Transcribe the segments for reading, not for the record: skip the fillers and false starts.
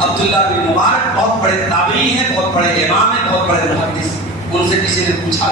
عبداللہ بن مبارک بہت بڑے تابعی ہیں، بہت بڑے امام ہیں، بہت بڑے محدث ہیں. ان سے کسی نے پوچھا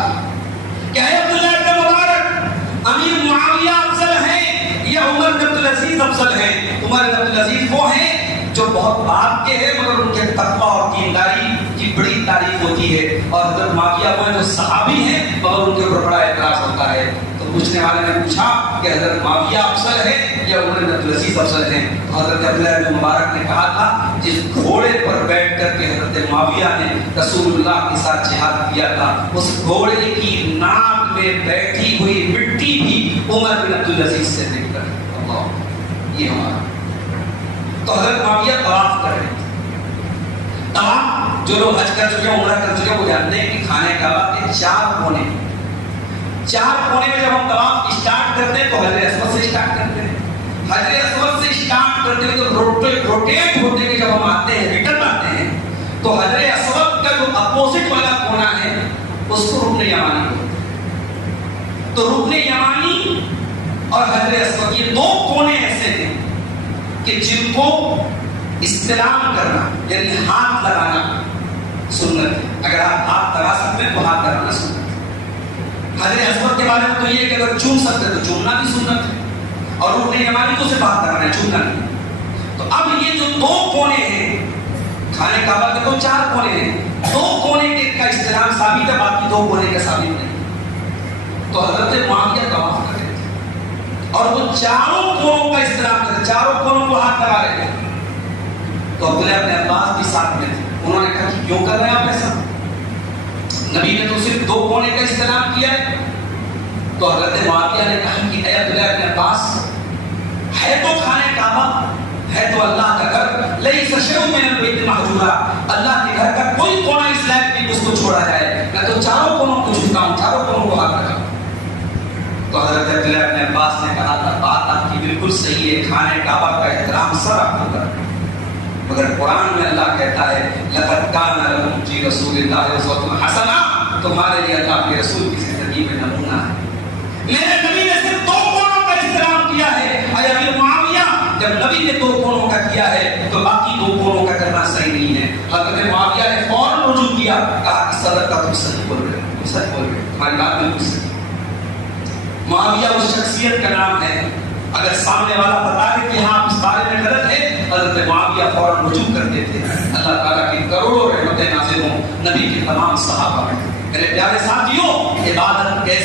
کہ اے عبداللہ بن مبارک، امیر معاویہ افضل ہیں یا عمر بن عبدالعزیز افضل ہیں؟ عمر بن عبدالعزیز وہ ہیں جو بہت باپ کے ہیں مگر ان کے تقویٰ اور دینداری کی بڑی تعریف ہوتی ہے، اور حضرت معاویہ وہ جو صحابی ہیں مگر ان کے اوپر بڑا اعتراض ہوتا ہے. تو پوچھنے والے نے پوچھا کہ حضرت معاویہ افضل ہے یا عمر بن عبدالعزیز افضل ہیں؟ حضرت عبداللہ بن مبارک نے کہا تھا جس گھوڑے پر بیٹھ کر کے حضرت معاویہ نے رسول اللہ کے ساتھ جہاد کیا تھا، اس گھوڑے کی ناک میں بیٹھی ہوئی مٹی بھی عمر بن عبدالعزیز سے بہتر ہے. اللہ، یہ ہمارا. تو حضرت معاویہ طواف کر رہے تھے. طواف جو لوگ حج کر چکے ہیں، عمرہ کر چکے ہیں، وہ جانتے ہیں کہ خانہ کعبہ کے 4 کونے، 4 کونے میں جب ہم طواف اسٹارٹ کرتے ہیں تو حجر اسود سے اسٹارٹ کرتے ہیں. حجر اسود سے اسٹارٹ کرتے ہیں تو روٹیٹ ہوتے ہیں، جب ہم آتے ہیں ریٹرن آتے ہیں تو حجر اسود کا جو اپوزٹ والا کونا ہے اس کو رکن یمانی بولتے ہیں. تو رکن یمانی اور حجر اسود یہ 2 کونے ایسے ہیں کہ جن کو استلام کرنا یعنی ہاتھ لگانا سنت ہے. اگر آپ ہاتھ لگا سکتے ہیں تو ہاتھ لگانا سنت ہے. حجر اسود کے بارے میں تو یہ کہ اگر چوم سکتے تو چومنا بھی سنت ہے، اور رکن یمانی کو صرف ہاتھ لگانا ہے، چومنا نہیں. تو اب یہ جو 2 کونے ہیں خانہ کعبہ کے، تو 4 کونے ہیں، 2 کونے کے کا استلام ثابت ہے، باقی 2 کونے کا ثابت نہیں. تو حضرت معاویہ طواف کر رہے تھے اور وہ 4 کونوں کا استلام کر رہے، 4 کونوں کو ہاتھ لگا رہے تھے. تو عبداللہ بن عباس بھی ساتھ میں تھے. انہوں نے کہا کہ کیوں کر رہے ہیں آپ ایسا؟ نبی نے تو صرف 2 کونے کا استلام کیا ہے. تو حضرت معاویہ نے کہا کہ اے عبداللہ بن عباس، ہے تو خانہ کعبہ، ہے تو اللہ کا گھر، لیس شیء من البیت مہجورا، اللہ کے گھر کا کوئی کونا اس لائق نہیں اس کو چھوڑا جائے. میں تو 4 کونوں کو چھوڑتا ہوں، 4 کونوں کو ہاتھ لگاؤں. تو حضرت عبداللہ بن عباس نے کہا تھا بات آپ کی بالکل صحیح ہے، خانہ کعبہ کا احترام سب آپ کو کرنا، مگر قرآن میں اللہ کہتا ہے لقد کان لکم فی رسول اللہ اسوۃ حسنہ، تمہارے لیے اللہ کے رسول کی زندگی میں نمونہ ہے. میرے نبی نے صرف 2 کونوں کا استلام کیا ہے. اے امیر معاویہ، جب نبی نے 2 کونوں کا کیا ہے تو باقی 2 کونوں کا کرنا صحیح نہیں ہے. حضرت معاویہ نے فوراً رجوع کیا، کہا کہ صدر کا تم صحیح بول رہے ہو، سچ بول رہے ہو، تمہاری بات بالکل صحیح. معاویہ اس شخصیت کا نام ہے، اگر سامنے والا بتا دے کہ ہاں اس بارے میں غلط ہے، حضرت معاویہ فوراً رجوع کرتے تھے. اللہ تعالیٰ کی کروڑوں رحمتیں نازل ہوں نبی کے تمام صحابہ میں. میرے پیارے ساتھیوں، عبادت کیسی